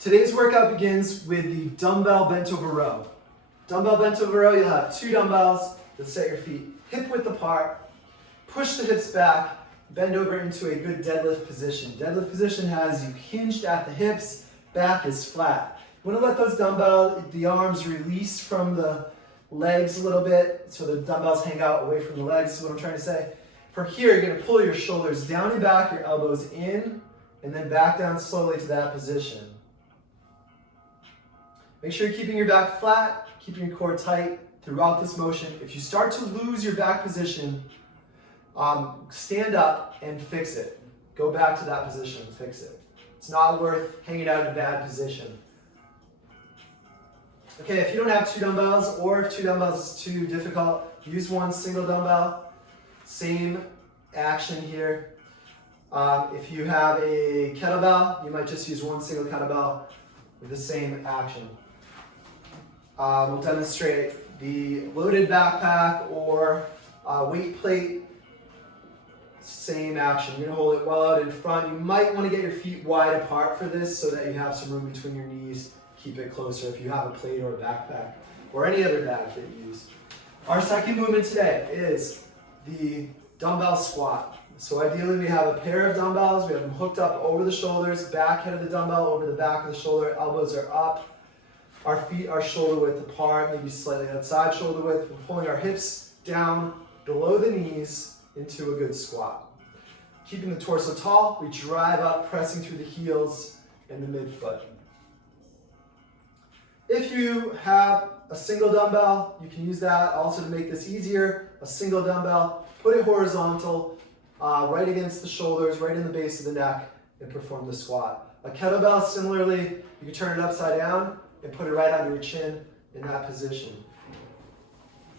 Today's workout begins with the dumbbell bent over row. Dumbbell bent over row, you'll have two dumbbells. You'll set your feet hip width apart, push the hips back, bend over into a good deadlift position. Deadlift position has you hinged at the hips, back is flat. You want to let the arms release from the legs a little bit so the dumbbells hang out away from the legs, is what I'm trying to say. From here, you're going to pull your shoulders down and back, your elbows in, and then back down slowly to that position. Make sure you're keeping your back flat, keeping your core tight throughout this motion. If you start to lose your back position, stand up and fix it. Go back to that position and fix it. It's not worth hanging out in a bad position. Okay, if you don't have two dumbbells, or if two dumbbells is too difficult, use one single dumbbell. Same action here. If you have a kettlebell, you might just use one single kettlebell with the same action. We'll demonstrate the loaded backpack or weight plate. Same action. You're going to hold it well out in front. You might want to get your feet wide apart for this so that you have some room between your knees. Keep it closer if you have a plate or a backpack or any other bag that you use. Our second movement today is the dumbbell squat. So ideally we have a pair of dumbbells. We have them hooked up over the shoulders, back head of the dumbbell over the back of the shoulder. Elbows are up. Our feet are shoulder width apart, maybe slightly outside shoulder width. We're pulling our hips down below the knees into a good squat. Keeping the torso tall, we drive up, pressing through the heels and the midfoot. If you have a single dumbbell, you can use that also to make this easier. A single dumbbell, put it horizontal, right against the shoulders, right in the base of the neck, and perform the squat. A kettlebell, similarly, you can turn it upside down and put it right under your chin in that position.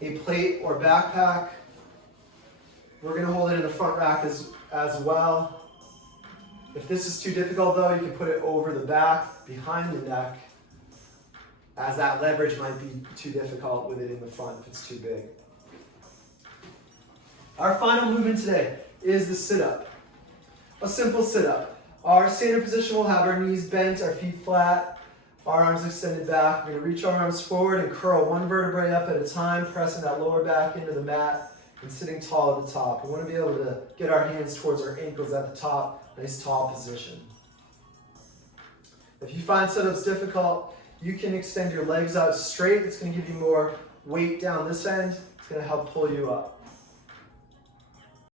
A plate or backpack, we're going to hold it in the front rack as well. If this is too difficult though, you can put it over the back, behind the neck, as that leverage might be too difficult with it in the front if it's too big. Our final movement today is the sit-up. A simple sit-up. Our standard position will have our knees bent, our feet flat, our arms extended back. We're going to reach our arms forward and curl one vertebrae up at a time, pressing that lower back into the mat and sitting tall at the top. We want to be able to get our hands towards our ankles at the top, nice tall position. If you find sit-ups difficult, you can extend your legs out straight. It's going to give you more weight down this end. It's going to help pull you up.